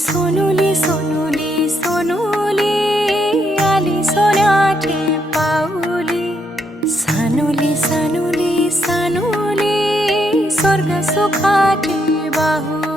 सोनुली सोनुली सोनुली आली सोन्याची पाऊली। सानुली सानुली सानुली स्वर्ग सुखाची बाहुली।